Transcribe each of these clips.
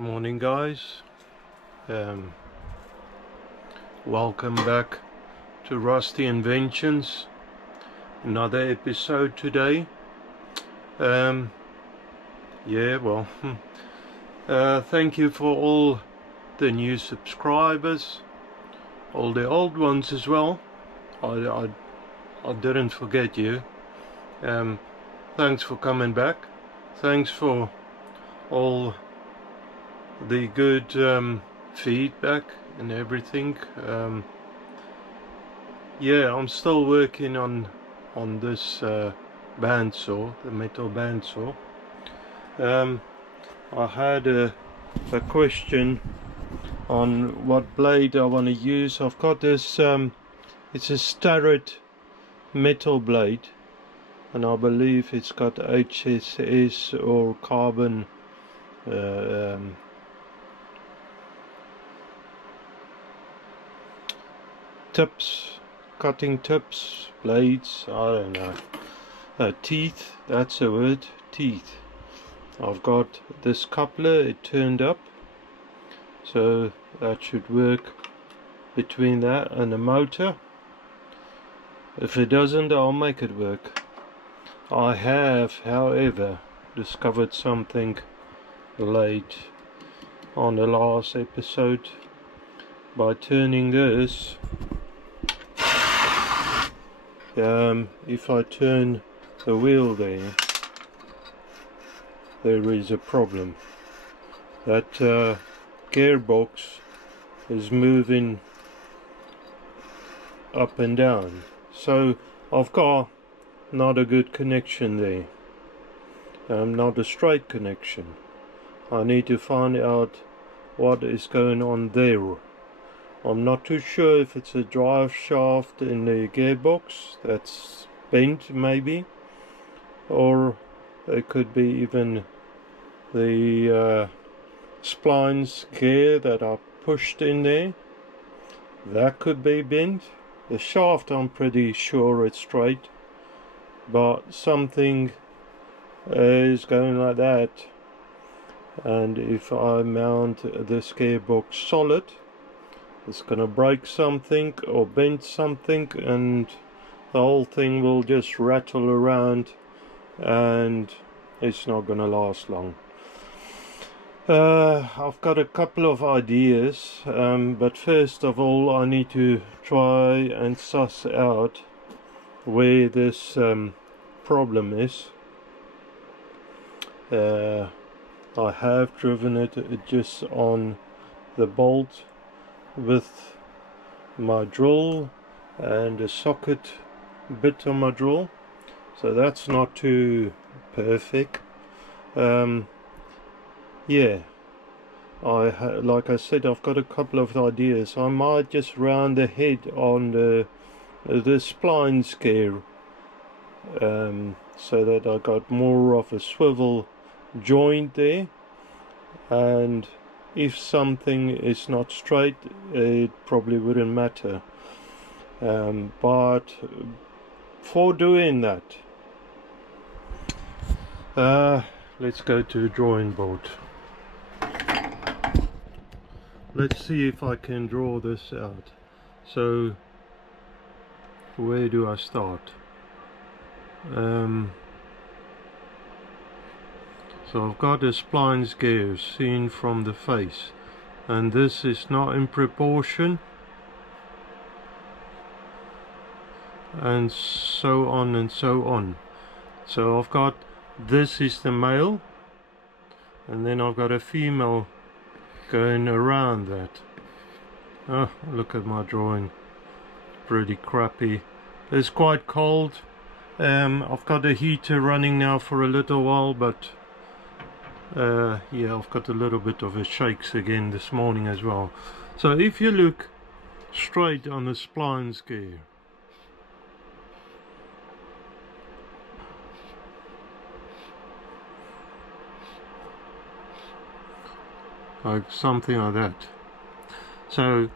Morning guys, um, welcome back to Rusty Inventions. Another episode today. Thank you for all the new subscribers, all the old ones as well. I didn't forget you. Thanks for coming back. Thanks for all the good feedback and everything. I'm still working on this bandsaw, the metal bandsaw. I had a question on what blade I want to use. I've got this it's a Starrett metal blade, and I believe it's got HSS or carbon tips, cutting tips, blades, I don't know, teeth, that's a word, teeth. I've got this coupler, it turned up, so that should work between that and the motor. If it doesn't, I'll make it work. I have, however, discovered something late on the last episode. By turning this, if I turn the wheel there is a problem. That gearbox is moving up and down, so I've got not a good connection there, not a straight connection. I need to find out what is going on there. I'm not too sure if it's a drive shaft in the gearbox that's bent maybe, or it could be even the splines gear that I pushed in there. That could be bent. The shaft, I'm pretty sure it's straight, but something is going like that. And if I mount this gearbox solid, it's gonna break something or bend something, and the whole thing will just rattle around, and it's not gonna last long. I've got a couple of ideas, but first of all I need to try and suss out where this problem is. I have driven it just on the bolt with my drill and a socket bit on my drill, so that's not too perfect. Like I said, I've got a couple of ideas. I might just round the head on the splines gear, so that I got more of a swivel joint there, and if something is not straight, it probably wouldn't matter. But for doing that, let's go to the drawing board. Let's see if I can draw this out. So where do I start? So I've got a splines gear seen from the face, and this is not in proportion, and so on and so on. So I've got, this is the male, and then I've got a female going around that. Oh, look at my drawing, pretty crappy. It's quite cold. I've got the heater running now for a little while, but I've got a little bit of a shakes again this morning as well. So if you look straight on the splines gear, like something like that. So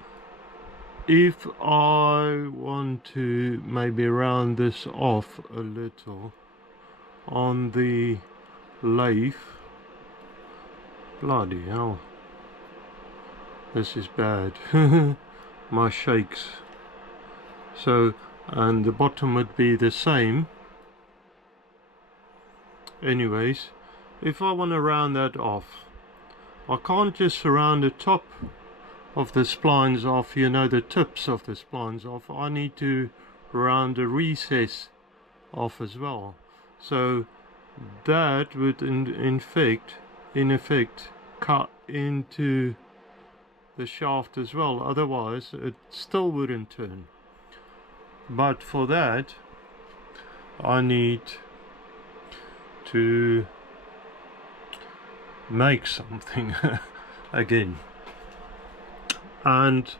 if I want to maybe round this off a little on the lathe, bloody hell, This is bad. My shakes. So, and the bottom would be the same. Anyways, if I want to round that off, I can't just round the top of the splines off, you know, the tips of the splines off. I need to round the recess off as well. So that would in effect cut into the shaft as well, otherwise it still wouldn't turn. But for that I need to make something again, and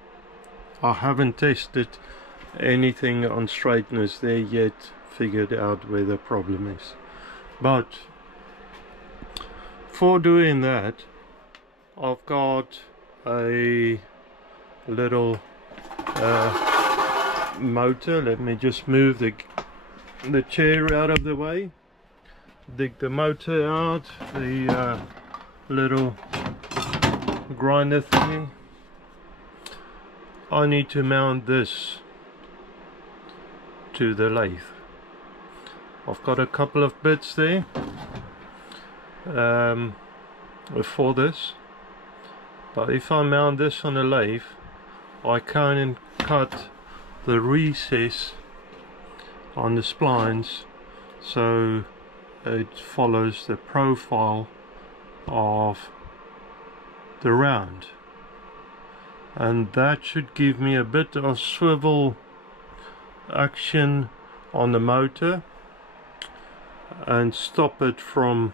I haven't tested anything on straighteners there yet, figured out where the problem is. But for doing that, I've got a little motor. Let me just move the chair out of the way, dig the motor out, the little grinder thingy. I need to mount this to the lathe. I've got a couple of bits there for this, but if I mount this on a lathe, I can cut the recess on the splines so it follows the profile of the round, and that should give me a bit of swivel action on the motor and stop it from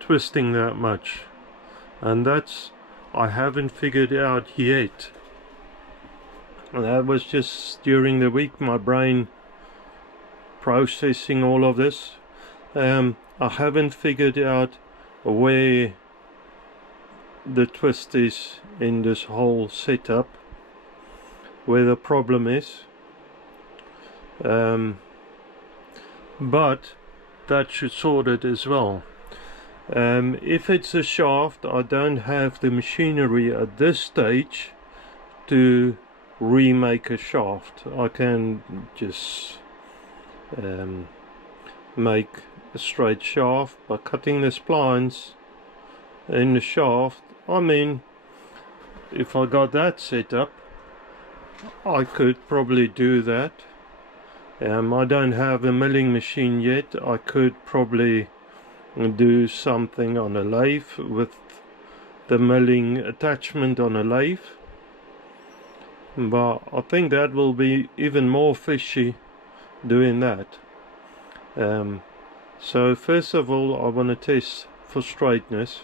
twisting that much. And that's, I haven't figured out yet. And that was just during the week, my brain processing all of this. I haven't figured out where the twist is in this whole setup, where the problem is, but that should sort it as well. If it's a shaft, I don't have the machinery at this stage to remake a shaft. I can just make a straight shaft by cutting the splines in the shaft. I mean, if I got that set up, I could probably do that. I don't have a milling machine yet. I could probably do something on a lathe with the milling attachment on a lathe, but I think that will be even more fishy doing that. So first of all, I want to test for straightness,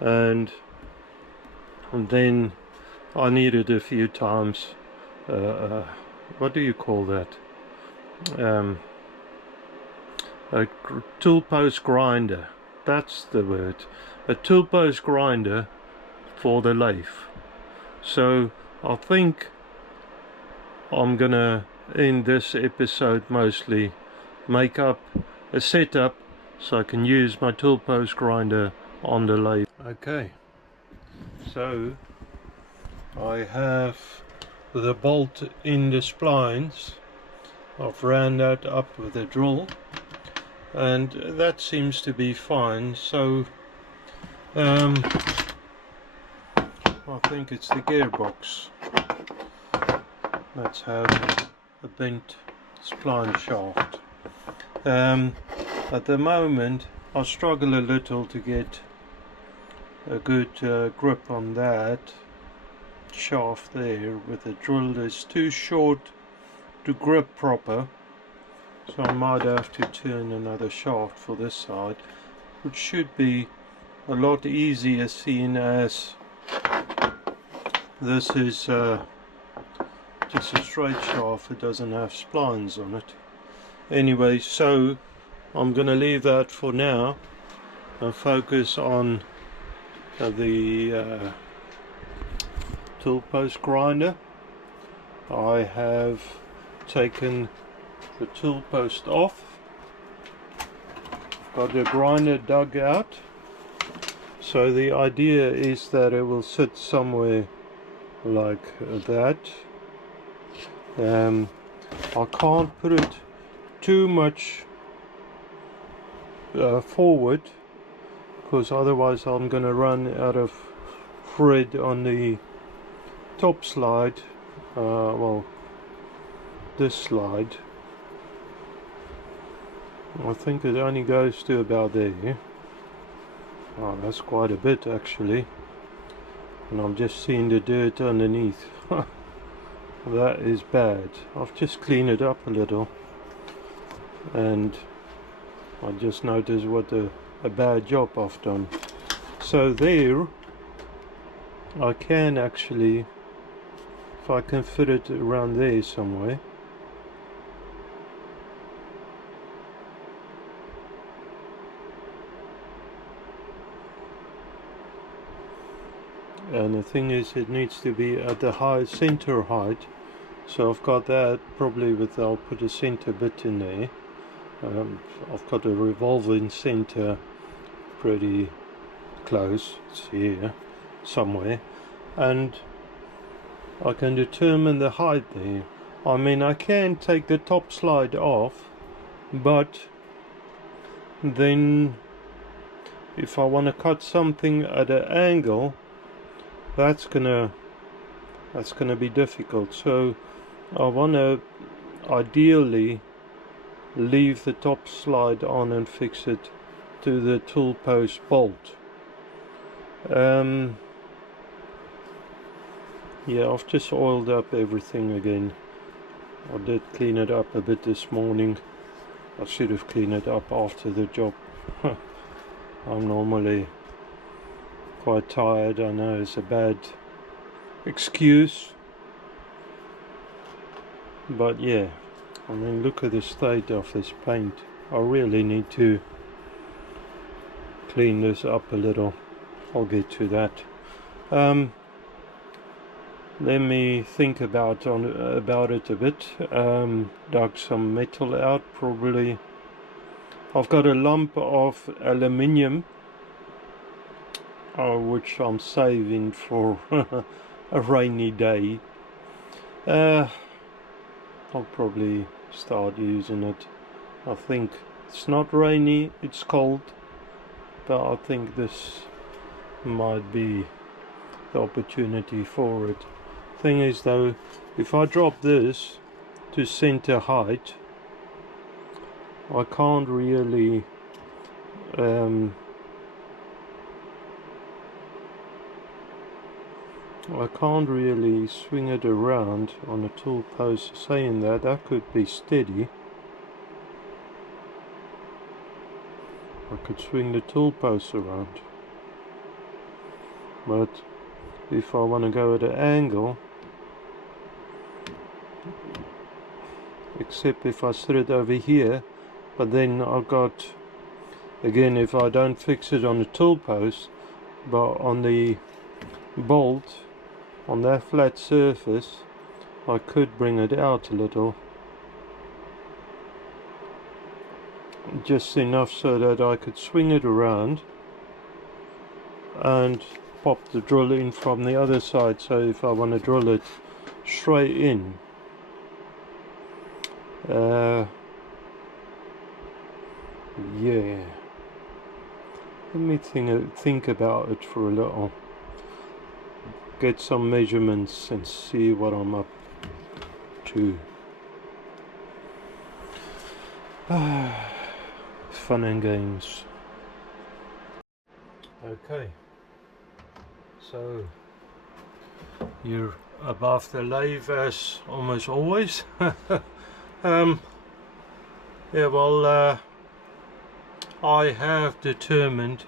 and then I need it a few times. What do you call that? A tool post grinder. That's the word. A tool post grinder for the lathe. So I think I'm gonna, in this episode mostly, make up a setup so I can use my tool post grinder on the lathe. Okay, so I have the bolt in the splines. I've ran that up with a drill, and that seems to be fine. So I think it's the gearbox that's having a bent spline shaft. At the moment I struggle a little to get a good grip on that shaft there with the drill. It's too short to grip proper, so I might have to turn another shaft for this side, which should be a lot easier, seeing as this is just a straight shaft. It doesn't have splines on it. Anyway, so I'm going to leave that for now and focus on the tool post grinder. I have taken the tool post off, got the grinder dug out, So the idea is that it will sit somewhere like that. I can't put it too much forward, because otherwise I'm going to run out of thread on the top slide, well, this slide. I think it only goes to about there. Oh, that's quite a bit actually, and I'm just seeing the dirt underneath. That is bad. I've just cleaned it up a little, and I just noticed what a bad job I've done. So there, I can actually, if I can fit it around there somewhere. And the thing is, it needs to be at the high center height. So I've got that probably with, I'll put a center bit in there. I've got a revolving center pretty close. It's here somewhere, and I can determine the height there. I mean, I can take the top slide off, but then if I want to cut something at an angle, that's gonna be difficult. So I want to ideally leave the top slide on and fix it to the tool post bolt. Yeah, I've just oiled up everything again. I did clean it up a bit this morning. I should have cleaned it up after the job. I'm normally quite tired. I know it's a bad excuse, but yeah, I mean, look at the state of this paint. I really need to clean this up a little. I'll get to that. Let me think about it a bit. Dug some metal out, probably. I've got a lump of aluminium, which I'm saving for a rainy day. I'll probably start using it. I think it's not rainy, it's cold, but I think this might be the opportunity for it. Thing is though, if I drop this to center height, I can't really swing it around on a tool post. Saying that could be steady. I could swing the tool post around, but if I want to go at an angle, except if I sit it over here, but then I've got, again, if I don't fix it on the tool post but on the bolt on that flat surface, I could bring it out a little, just enough so that I could swing it around and pop the drill in from the other side. So if I want to drill it straight in, yeah, let me think about it for a little, get some measurements and see what I'm up to. Fun and games. Okay, so you're above the lathe as almost always. Yeah, well, I have determined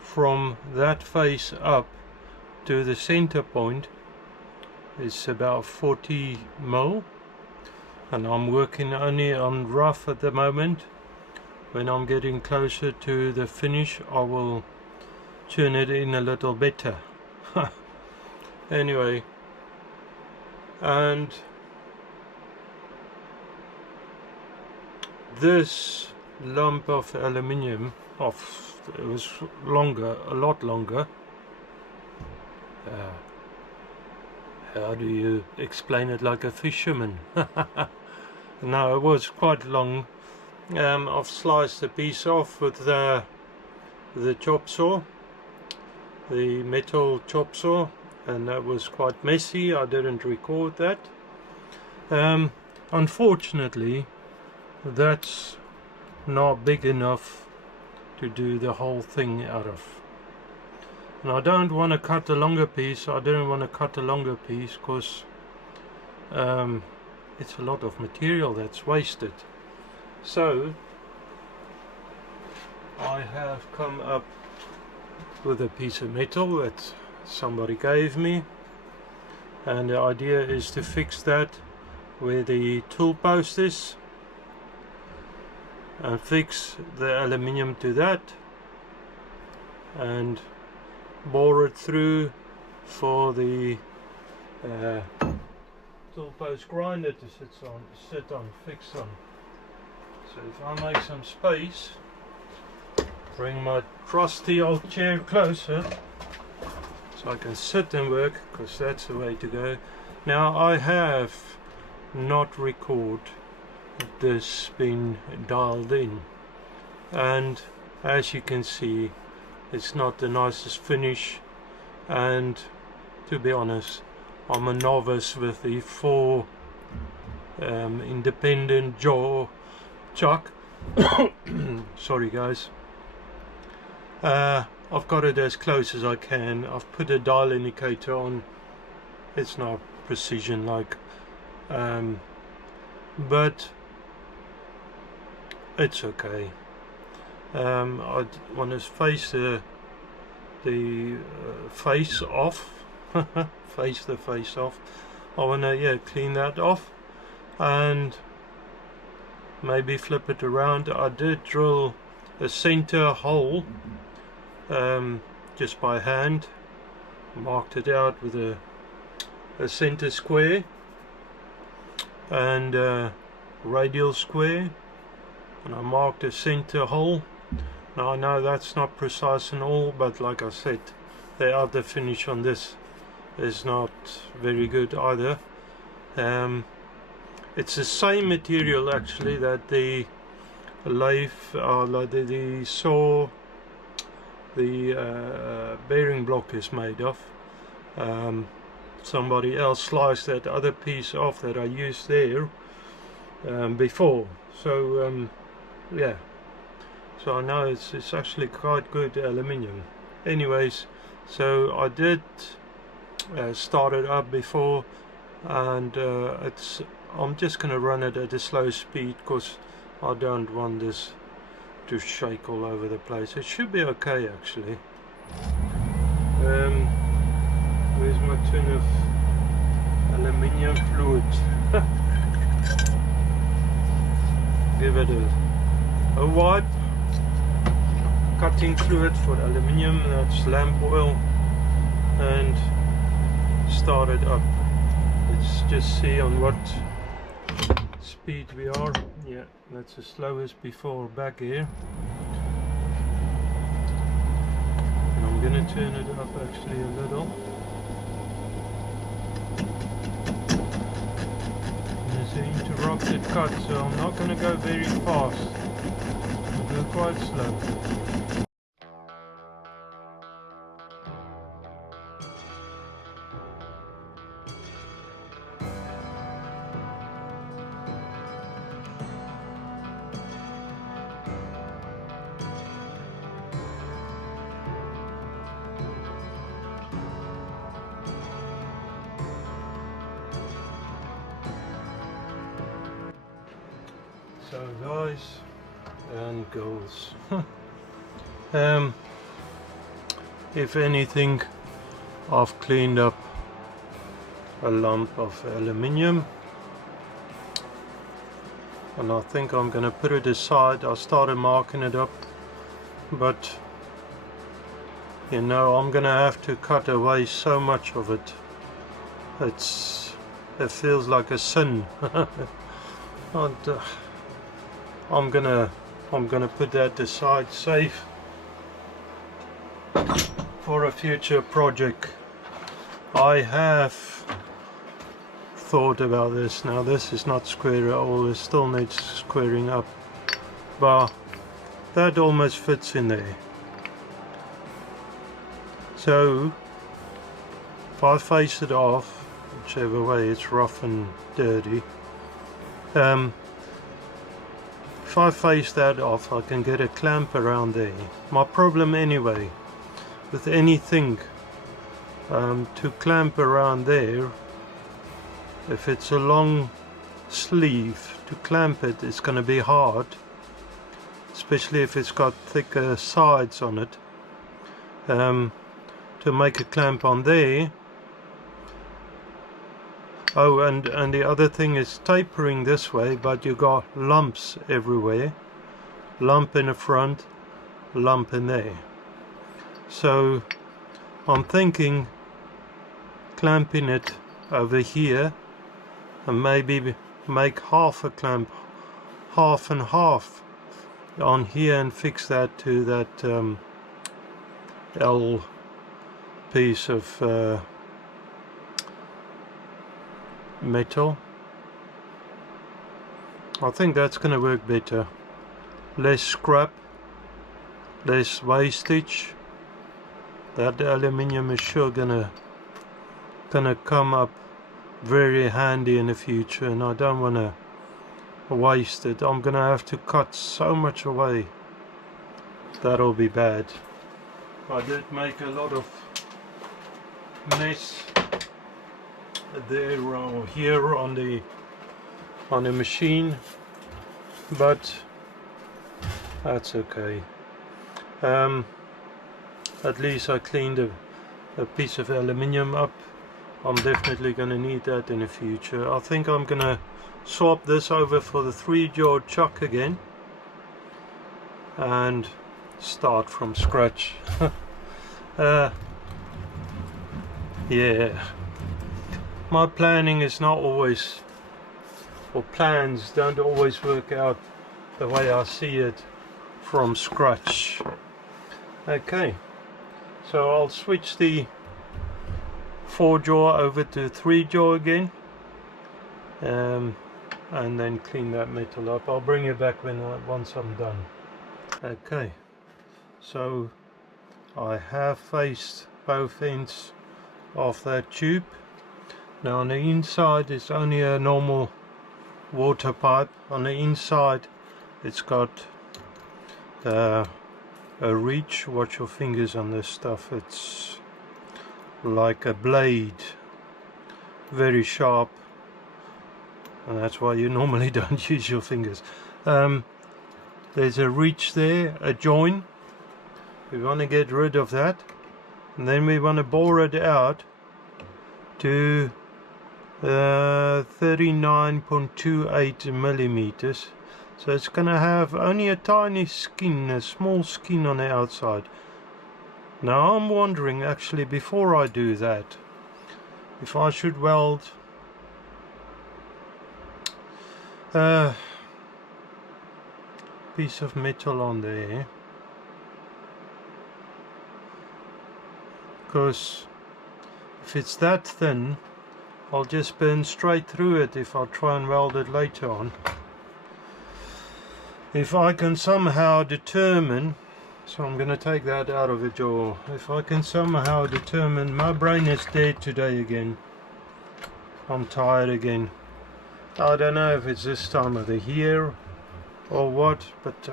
from that face up to the center point is about 40 mil, and I'm working only on rough at the moment. When I'm getting closer to the finish, I will turn it in a little better. Anyway, and this lump of aluminium it was longer, a lot longer. How do you explain it like a fisherman? No, it was quite long. I've sliced the piece off with the chop saw, the metal chop saw, and that was quite messy. I didn't record that. Unfortunately, that's not big enough to do the whole thing out of. And I don't want to cut a longer piece. I didn't want to cut a longer piece because it's a lot of material that's wasted. So I have come up with a piece of metal that somebody gave me, and the idea is to fix that where the tool post is and fix the aluminium to that and bore it through for the tool post grinder to sit on, fix on. So if I make some space, bring my trusty old chair closer so I can sit and work, because that's the way to go. Now I have not recorded this being dialed in, and as you can see, it's not the nicest finish, and to be honest, I'm a novice with the 4 independent jaw chuck. Sorry guys. I've got it as close as I can. I've put a dial indicator on. It's not precision like, but it's okay. I want to face the face off. Face the face off. I want to clean that off and maybe flip it around. I did drill a center hole just by hand, marked it out with a center square and a radial square, and I marked a center hole. Now I know that's not precise and all, but like I said, the outer finish on this is not very good either. It's the same material actually that the lathe, the saw, the bearing block is made of. Somebody else sliced that other piece off that I used there before, so yeah, so I know it's actually quite good aluminium. Anyways, so I did start it up before, and I'm just gonna run it at a slow speed because I don't want this to shake all over the place. It should be okay actually. Where's my tin of aluminium fluid? Give it a wipe. Cutting fluid for aluminium, that's lamp oil, and start it up. Let's just see on what speed we are. Yeah, that's the slowest before back here. And I'm gonna turn it up actually a little. And it's an interrupted cut, so I'm not gonna go very fast. I'll go quite slow. So guys and girls, if anything, I've cleaned up a lump of aluminium, and I think I'm gonna put it aside. I started marking it up, but you know, I'm gonna have to cut away so much of it. It feels like a sin. And, I'm gonna I'm gonna put that aside safe for a future project. I have thought about this. Now this is not square at all, it still needs squaring up, but that almost fits in there. So if I face it off, whichever way, it's rough and dirty, if I face that off, I can get a clamp around there. My problem anyway with anything to clamp around there, if it's a long sleeve, to clamp it, it's going to be hard, especially if it's got thicker sides on it. To make a clamp on there. Oh, and the other thing is tapering this way, but you got lumps everywhere. Lump in the front, lump in there. So I'm thinking clamping it over here and maybe make half a clamp, half and half on here, and fix that to that L piece of metal. I think that's going to work better. Less scrap, less wastage. That aluminium is sure gonna come up very handy in the future, and I don't want to waste it. I'm gonna have to cut so much away. That'll be bad. I did make a lot of mess there or here on the machine, but that's okay. At least I cleaned a piece of aluminium up. I'm definitely going to need that in the future. I think I'm going to swap this over for the 3-jaw chuck again and start from scratch. Yeah, my planning is not always, or plans don't always work out the way I see it from scratch. Okay, so I'll switch the 4-jaw over to 3-jaw again, and then clean that metal up. I'll bring it back once I'm done. Okay, so I have faced both ends of that tube. Now on the inside it's only a normal water pipe. On the inside it's got a reach. Watch your fingers on this stuff. It's like a blade, very sharp, and that's why you normally don't use your fingers. There's a reach there, a join. We want to get rid of that, and then we want to bore it out to 39.28 millimeters. So it's going to have only a tiny skin, a small skin on the outside. Now I'm wondering, actually, before I do that, if I should weld a piece of metal on there, because if it's that thin, I'll just burn straight through it if I try and weld it later on. If I can somehow determine, so I'm going to take that out of the jaw, if I can somehow determine, my brain is dead today again, I'm tired again. I don't know if it's this time of the year or what, but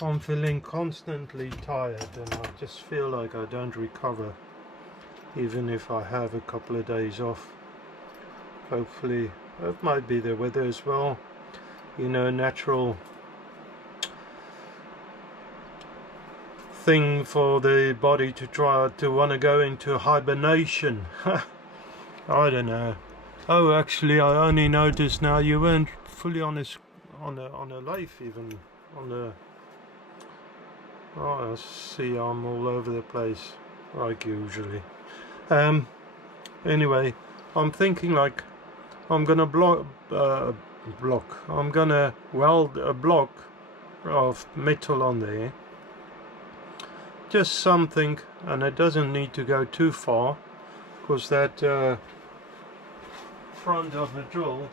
I'm feeling constantly tired, and I just feel like I don't recover even if I have a couple of days off. Hopefully, it might be the weather as well, you know, natural thing for the body to try to want to go into hibernation. I don't know. Oh, actually, I only noticed now you weren't fully on a lathe, even on the. Oh, I see, I'm all over the place like usually. Anyway, I'm thinking like I'm gonna I'm gonna weld a block of metal on there, just something, and it doesn't need to go too far, because that front of the drill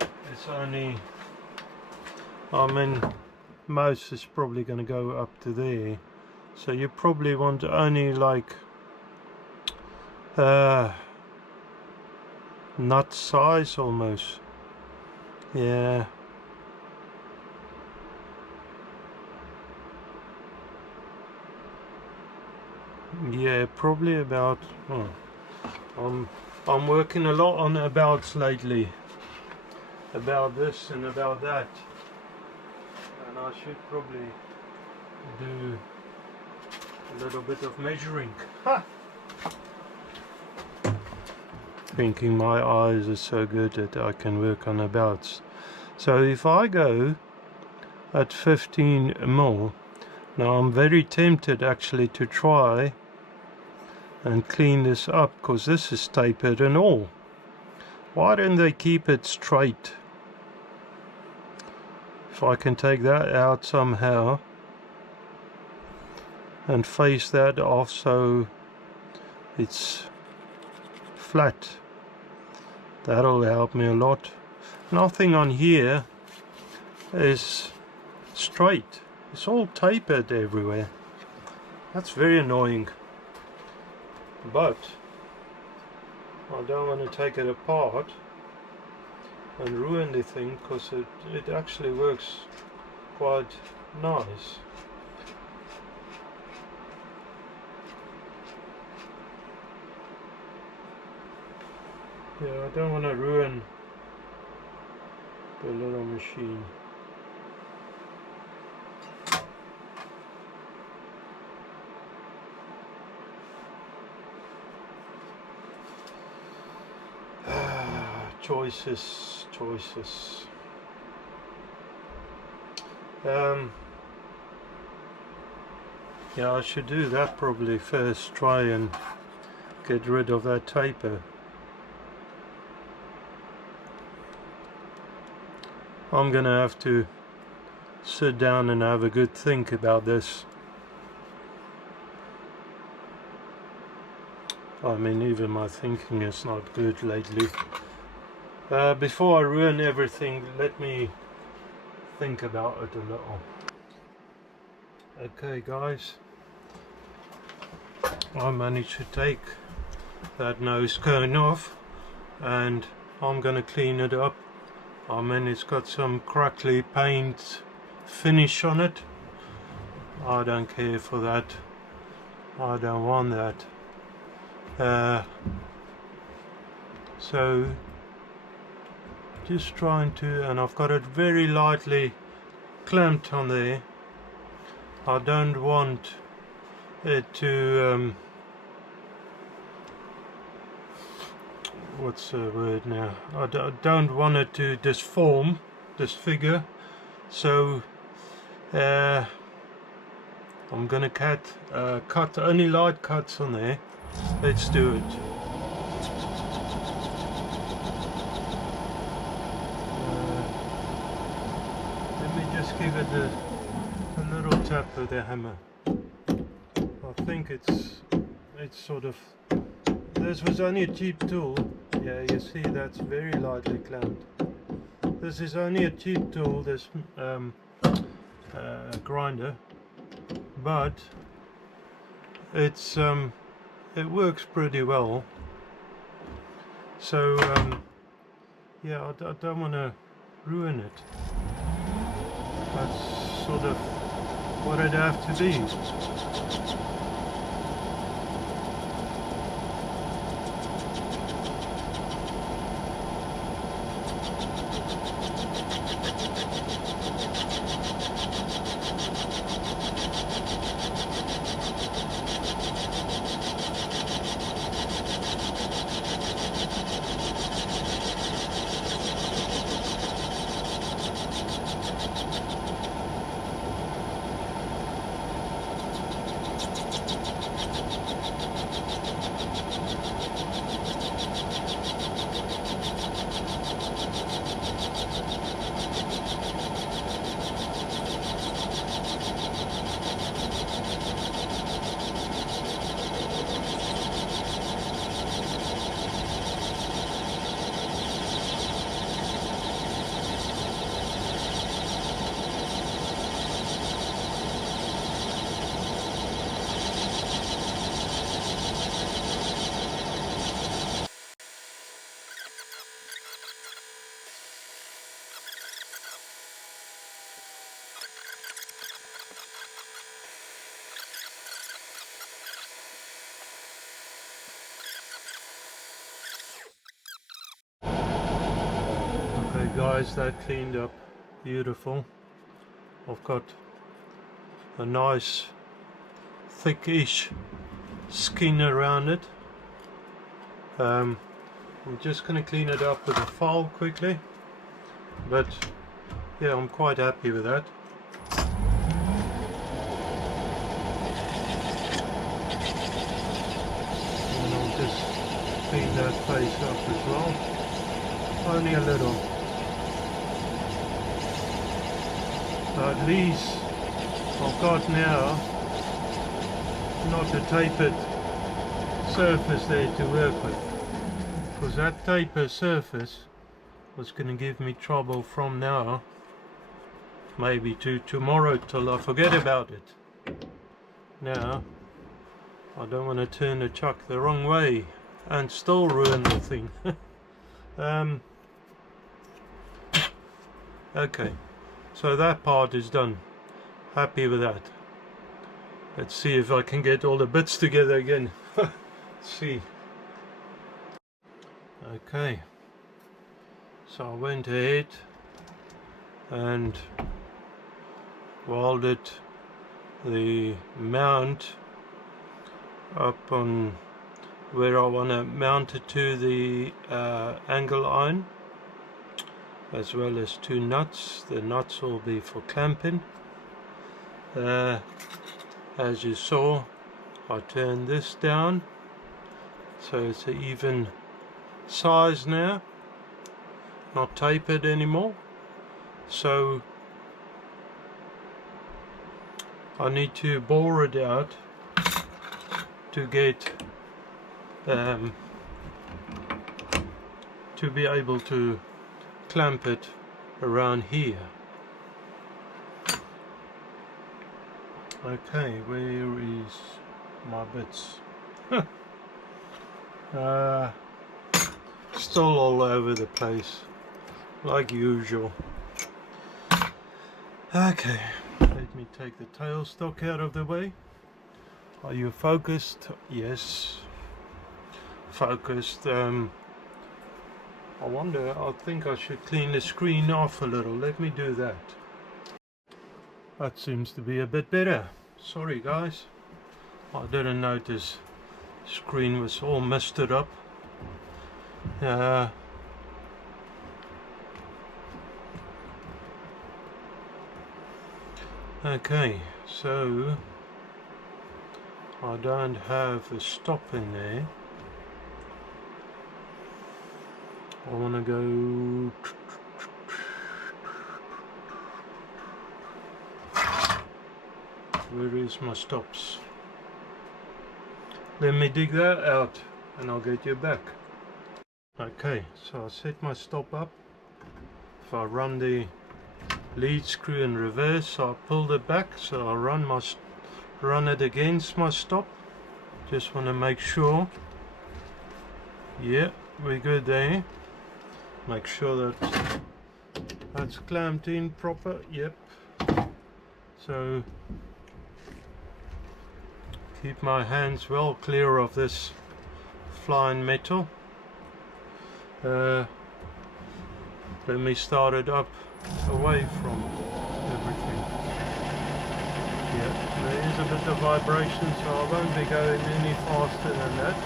is only, I mean, most is probably going to go up to there, so you probably want only like nut size almost. Yeah. Yeah, probably about, I'm working a lot on abouts lately, about this and about that, and I should probably do a little bit of measuring. Ha! Thinking my eyes are so good that I can work on abouts. So if I go at 15 mil, now I'm very tempted actually to try and clean this up, because this is tapered and all. Why don't they keep it straight? If I can take that out somehow and face that off so it's flat, that'll help me a lot. Nothing on here is straight, it's all tapered everywhere. That's very annoying, but I don't want to take it apart and ruin the thing, because it actually works quite nice. Yeah, I don't want to ruin the little machine. Choices. Yeah, I should do that probably first, try and get rid of that taper. I'm gonna have to sit down and have a good think about this. I mean, even my thinking is not good lately. Before I ruin everything, let me think about it a little. Okay guys, I managed to take that nose cone off, and I'm gonna clean it up. I mean, it's got some crackly paint finish on it. I don't care for that. I don't want that. So just trying to, and I've got it very lightly clamped on there. I don't want it to what's the word now? I don't want it to disform, disfigure, so I'm gonna cut only light cuts on there. Let's do it. Let me just give it a little tap with the hammer. I think it's sort of, this was only a cheap tool. Yeah, you see that's very lightly clamped. This is only a cheap tool, this grinder, but it's it works pretty well. So yeah, I don't want to ruin it. That's sort of what it'd have to be. guys, that cleaned up beautiful. I've got a nice thickish skin around it. I'm just going to clean it up with a file quickly, but yeah, I'm quite happy with that. And I'll just clean that face up as well, only a little. At least I've got now not a tapered surface there to work with, because that taper surface was going to give me trouble from now maybe to tomorrow till I forget about it. Now I don't want to turn the chuck the wrong way and still ruin the thing. Okay, so that part is done. Happy with that. Let's see if I can get all the bits together again. Let's see. Okay, so I went ahead and welded the mount up on where I want to mount it to the angle iron, as well as 2 nuts. The nuts will be for clamping. As you saw, I turned this down so it's an even size now, not tapered anymore. So I need to bore it out to get to be able to clamp it around here. Okay, where is my bits? Still all over the place, like usual. Okay, let me take the tailstock out of the way. Are you focused? Yes, focused. I think I should clean the screen off a little. Let me do that. That seems to be a bit better. Sorry guys, I didn't notice the screen was all misted up. Okay, so I don't have a stop in there. I want to go where is my stops? Let me dig that out and I'll get you back. Okay, so I set my stop up. If I run the lead screw in reverse, I pulled it back, so I run it against my stop. Just want to make sure. Yeah, we're good there. Make sure that that's clamped in proper. Yep. So keep my hands well clear of this flying metal. Let me start it up away from everything. Yeah, there is a bit of vibration, so I won't be going any faster than that.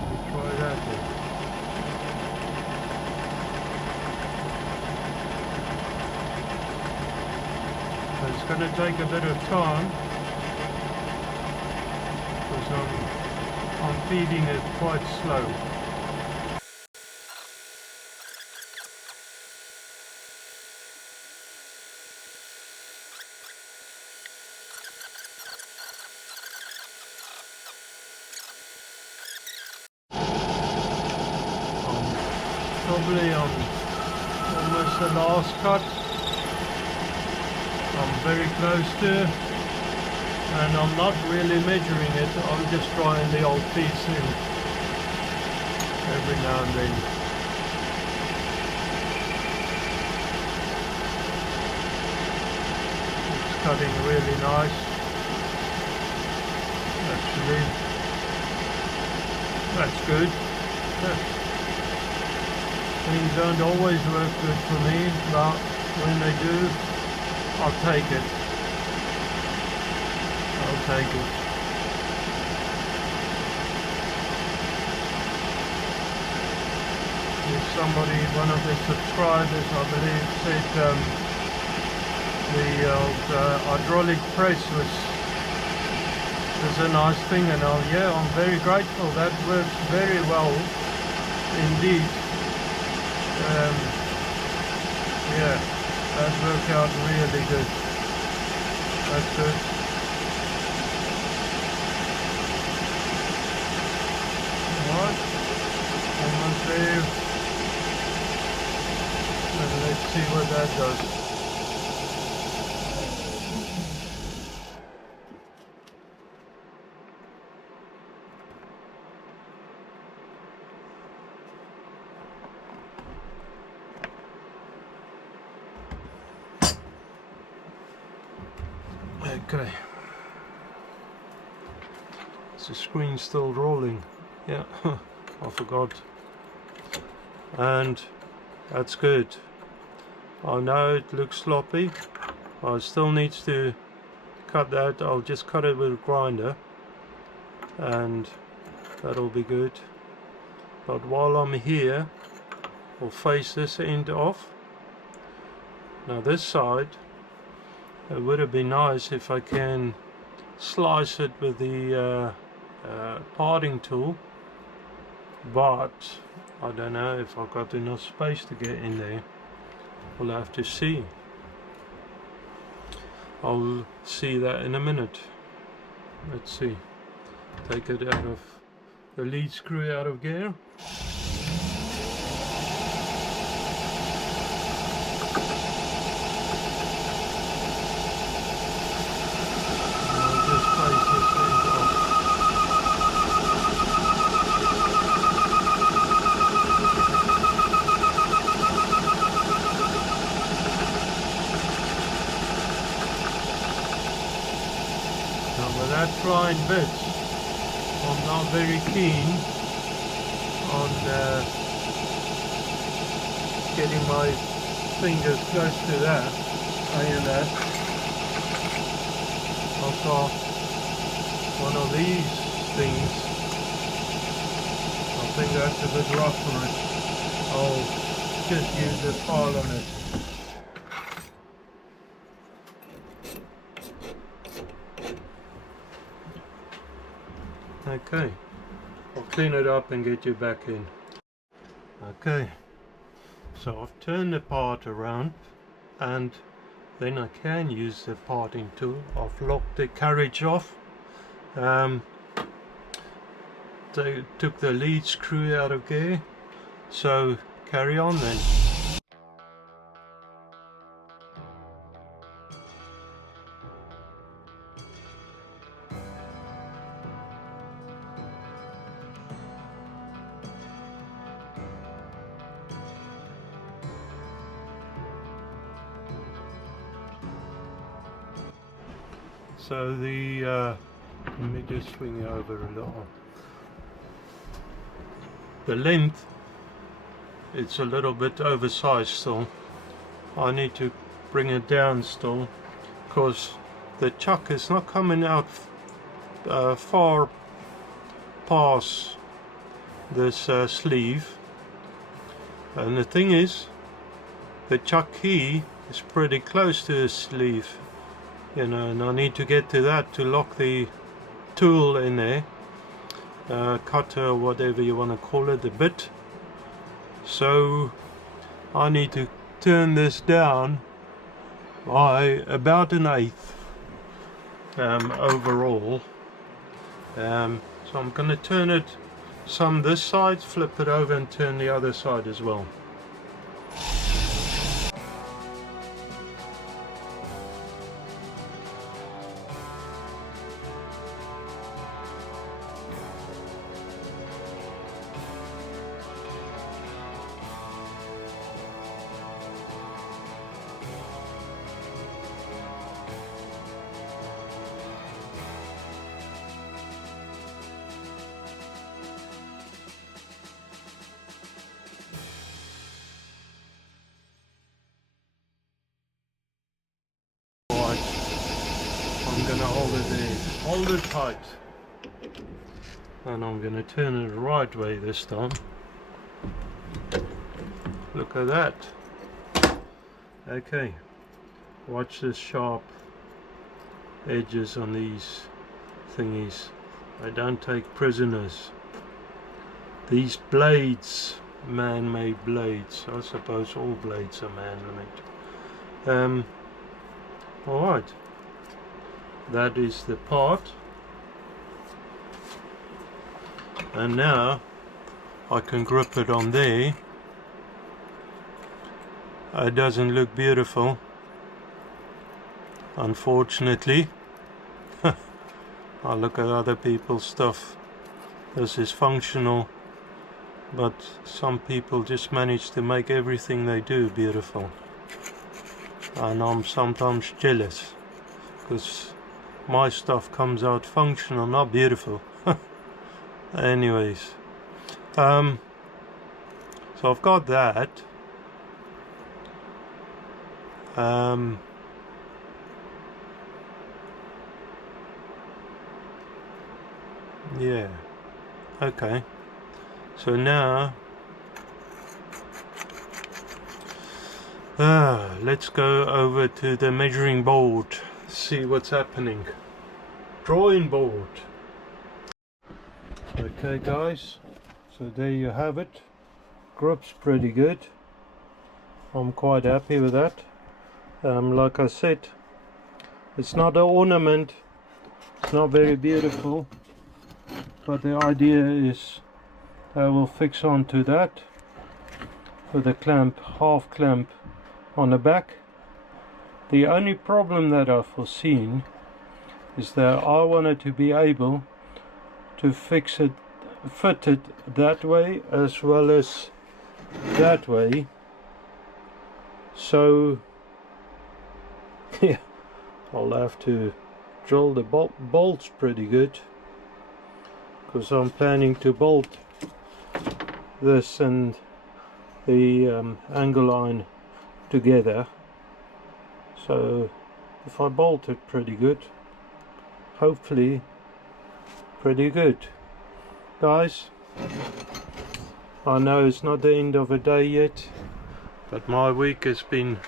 Let me try that then. It's going to take a bit of time because I'm feeding it quite slow. Probably on almost the last cut. I'm very close to, and I'm not really measuring it. I'm just trying the old piece in every now and then. It's cutting really nice, actually. That's good. Yeah. Things don't always work good for me, but when they do, I'll take it. I'll take it. Somebody, one of the subscribers, I believe, said the hydraulic press was a nice thing, and yeah, I'm very grateful. That works very well indeed. Yeah, that worked out really good. That's good. Alright, almost there. Let's see what that does. Okay. Is the screen still rolling? Yeah, I forgot. And that's good. I know it looks sloppy. I still need to cut that. I'll just cut it with a grinder and that'll be good. But while I'm here, I'll face this end off. Now this side, it would have been nice if I can slice it with the parting tool, but I don't know if I've got enough space to get in there. We'll have to see. I'll see that in a minute. Let's see. Take it out of the lead screw out of gear. I'll just place this end off. That flying bits, I'm not very keen on getting my fingers close to that. I've got one of these things. I think that's a bit rough for it. I'll just use a file on it. Okay, I'll clean it up and get you back in. Okay, so I've turned the part around and then I can use the parting tool. I've locked the carriage off. They took the lead screw out of gear, so carry on then. So the let me just swing it over a little. The length, it's a little bit oversized still. I need to bring it down still, because the chuck is not coming out far past this sleeve. And the thing is, the chuck key is pretty close to the sleeve. You know, and I need to get to that to lock the tool in there, cutter, whatever you want to call it, the bit. So I need to turn this down by about 1/8 overall. So I'm going to turn it some this side, flip it over and turn the other side as well. gonna hold it there, hold it tight, and I'm gonna turn it the right way this time. Look at that. Okay, watch the sharp edges on these thingies. I don't take prisoners. These blades, man-made blades. I suppose all blades are man-made. Alright, that is the part, and now I can grip it on there. It doesn't look beautiful, unfortunately. I look at other people's stuff. This is functional, but some people just manage to make everything they do beautiful, and I'm sometimes jealous because my stuff comes out functional, not beautiful. Anyways, so I've got that. Yeah, okay, so now let's go over to the measuring board, see what's happening. Drawing board. Okay guys, so there you have it. Grip's pretty good. I'm quite happy with that. Like I said, it's not an ornament, it's not very beautiful, but the idea is I will fix onto that with a clamp, half clamp on the back. The only problem that I've foreseen is that I wanted to be able to fit it that way as well as that way. So yeah, I'll have to drill the bolts pretty good, because I'm planning to bolt this and the angle line together. So if I bolt it pretty good, hopefully pretty good. Guys, I know it's not the end of the day yet, but my week has been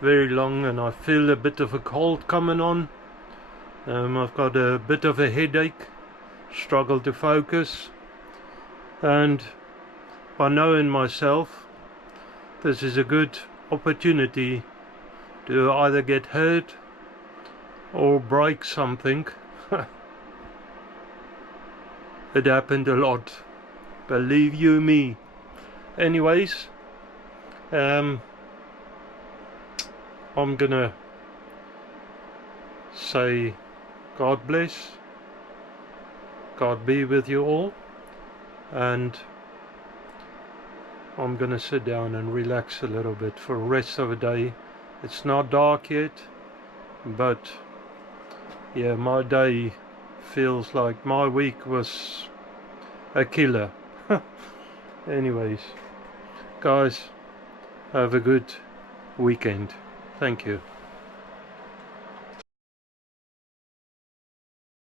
very long and I feel a bit of a cold coming on. I've got a bit of a headache, struggle to focus, and by knowing myself, this is a good opportunity to either get hurt or break something. It happened a lot, believe you me. Anyways, I'm gonna say God bless, God be with you all, and I'm gonna sit down and relax a little bit for the rest of the day. It's not dark yet, but yeah, my day feels like my week was a killer. Anyways, guys, have a good weekend. Thank you.